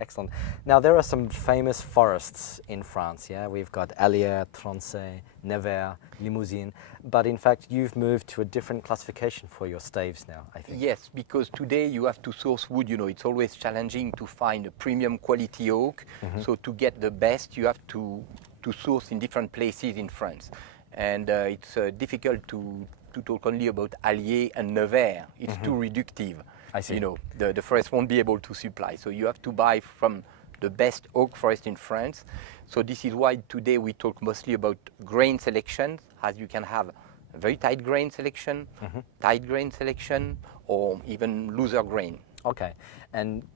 Excellent. Now, there are some famous forests in France, yeah? We've got Allier, Tronchet, Nevers, Limousin, but in fact, you've moved to a different classification for your staves now, I think. Yes, because today you have to source wood. You know, it's always challenging to find a premium quality oak. So to get the best, you have to source in different places in France. And it's difficult to talk only about Allier and Nevers. It's too reductive. I see. You know, the forest won't be able to supply. So you have to buy from the best oak forest in France. So this is why today we talk mostly about grain selection, as you can have a very tight grain selection, tight grain selection, or even looser grain. Okay, and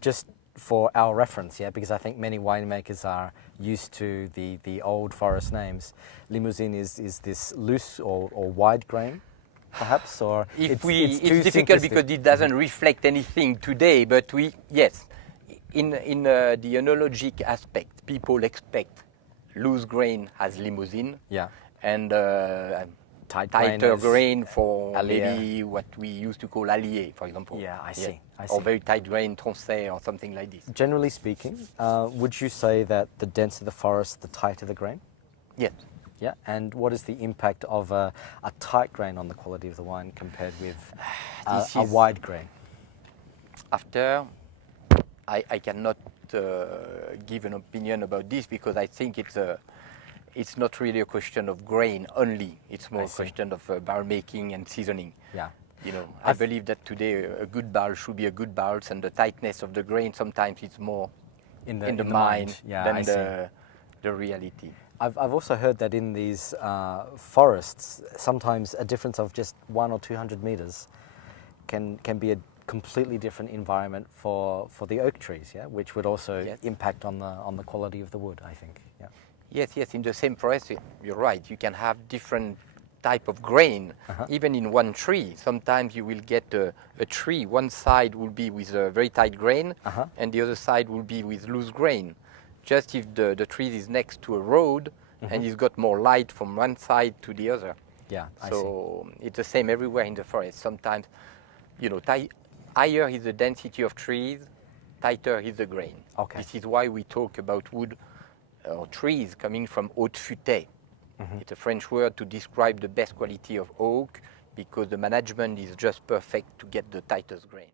just for our reference, yeah, because I think many winemakers are used to the old forest names, Limousin is this loose or wide grain, perhaps, or It's too difficult simplistic. because it doesn't reflect anything today, but yes, in the enologic aspect, people expect loose grain as Limousin, Yeah. and as tighter grain for Allier. maybe what we used to call Allier, for example. Yeah, I see. Or very tight grain Tronchet or something like this. Generally speaking, would you say that the denser the forest, the tighter the grain? Yes. Yeah, and what is the impact of a tight grain on the quality of the wine compared with a wide grain? After, I cannot give an opinion about this because I think it's not really a question of grain only. It's more a question of barrel making and seasoning. Yeah. You know, I believe that today a good barrel should be a good barrel, and the tightness of the grain sometimes it's more in the mind than the reality. I've also heard that in these forests, sometimes a difference of just 100 or 200 meters can be a completely different environment for the oak trees, yeah, which would also impact on the quality of the wood, I think. Yeah. Yes, in the same forest, you're right. You can have different type of grain, even in one tree. Sometimes you will get a tree. One side will be with a very tight grain, and the other side will be with loose grain. Just if the tree is next to a road and it's got more light from one side to the other. Yeah, I see. So it's the same everywhere in the forest. Sometimes, you know, higher is the density of trees, tighter is the grain. Okay. This is why we talk about wood or trees coming from haute futée. It's a French word to describe the best quality of oak because the management is just perfect to get the tightest grain.